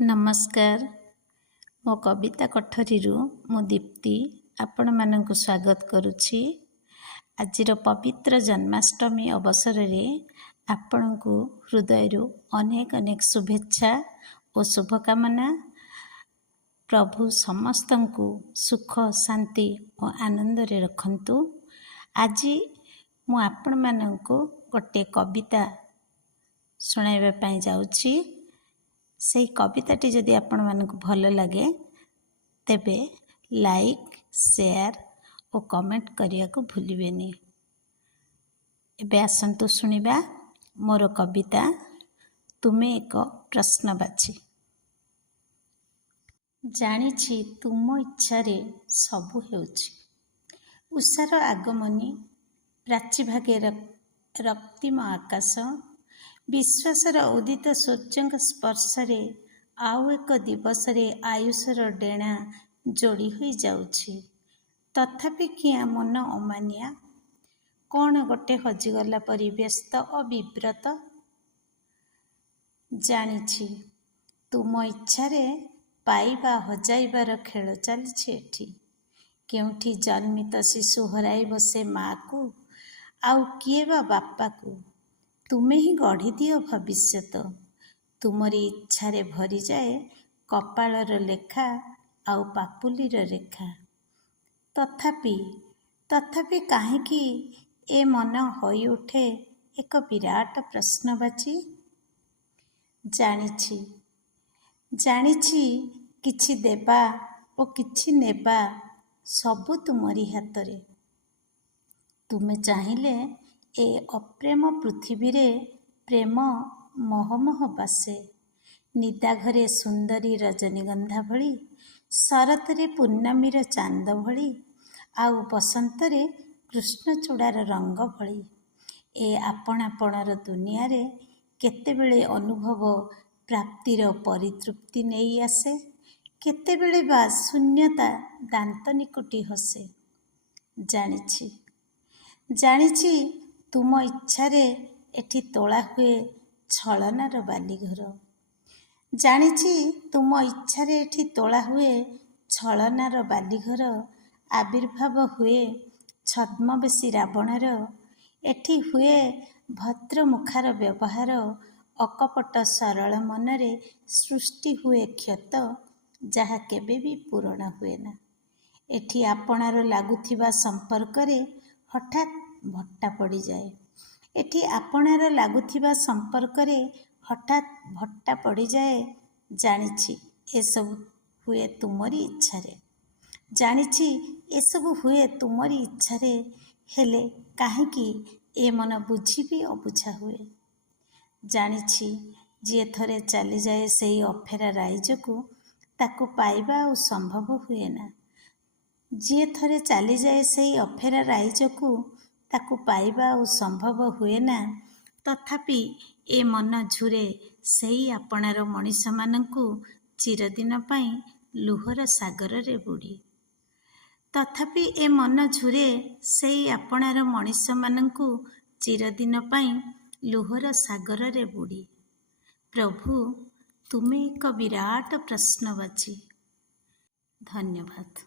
नमस्कार। मो कविता कठरीरू मु दीप्ति आपण मानक स्वागत करुछि। आजिर पवित्र जन्माष्टमी अवसर रे आपण को हृदय अनेक अनेक शुभेच्छा और शुभकामना। प्रभु समस्त को सुख शांति और आनंद रे रखंतु। आज मु आपण मानक गोटे कविता सुनाइबा पई जाउछि। से कविताटी जदि आपण मानक भल लगे तेबे लाइक शेयर और कमेंट करिया को भूलिबेनी। एबे आसंतु सुनिबा मोर कविता तुमे एक प्रश्नवाची। जानिछि तुम इच्छा रे सबु हेउछि। उषार आगमनी प्राची भागे रक्तिम आकाश विश्वासर उदित सूर्य स्पर्शरे आउ एक दिवस आयुषर डेणा जोड़ी हो जाउछि। तथापि किया मन अमानिया कौन गोटे हजिगला परि व्यस्त और विव्रत। जानिछि तुम इच्छारे पाइबा हजाइबार खेल चलछि एठी। केउठी जन्मित शिशु हराई बसे माँ को आउ किए बा बापा को। तुमे ही गढ़ी दियो भविष्यत। तुमरी इच्छारे भरी जाए कपालर लेखा आउ पापुलीर रेखा। तथापि काहेकि ए मन होई उठे एक विराट प्रश्नवाची। जानिछि किछि देबा और किछि नेबा सबु तुमरी हातरे। तुमे चाहिले ए अप्रेम पृथ्वी रे प्रेम महमह बासे। निदा घरे सुंदरी रजनीगंधा भली शरतरे पूर्णमीर चांद भली आउ बसंतरे कृष्णचूड़ार रंग भली। ए आपण आपणर दुनिया रे केतेबेले अनुभव प्राप्तिर परितृप्ति नहीं आसे। केतेबेले बा शून्यता दांत निकुटी हसे। जानिछि तुम इच्छारे एठी तोला हुए छलनार बालीघर। जानिछि तुम इच्छारे एठी तोला हुए छलनार बालीघर। आविर्भाव हुए छद्मवेशी रावणर। एठी हुए भद्र मुखार व्यवहार। अकपट सरल मनरे सृष्टि हुए क्षत जहा केबे भी पूरण हुए ना। एठी आपणार लागुथिबा संपर्करे हठात भट्टा पड़ी जाए। एठी आपणार लागुथिबा संपर्करे हठात भट्टा पड़ी जाए। जानिछि एसबु हुए तुमरी इच्छारे। जानिछि एसबु हुए तुमरी इच्छारे। हेले काहेकि ए मन बुझी भी अबुझा हुए। जानिछि जे थरे चली जाए सेही अफेरा राइज को ताकू पाइबा आ संभव हुए ना। जे थरे चली जाए सेही अफेरा राइज को ताकू पाइबा आ संभव हुए ना। तथापि ए मन झुरे सेही आपणार मनीष मानंकु चिरदिन पाई लुहर सागर रे बुड़ी। तथापि ए मन झुरे सेही आपणार मनीष मानंकु चिरदिन पाई लुहर सागर रे बुड़ी। प्रभु तुमे एक विराट प्रश्नवाची। धन्यवाद।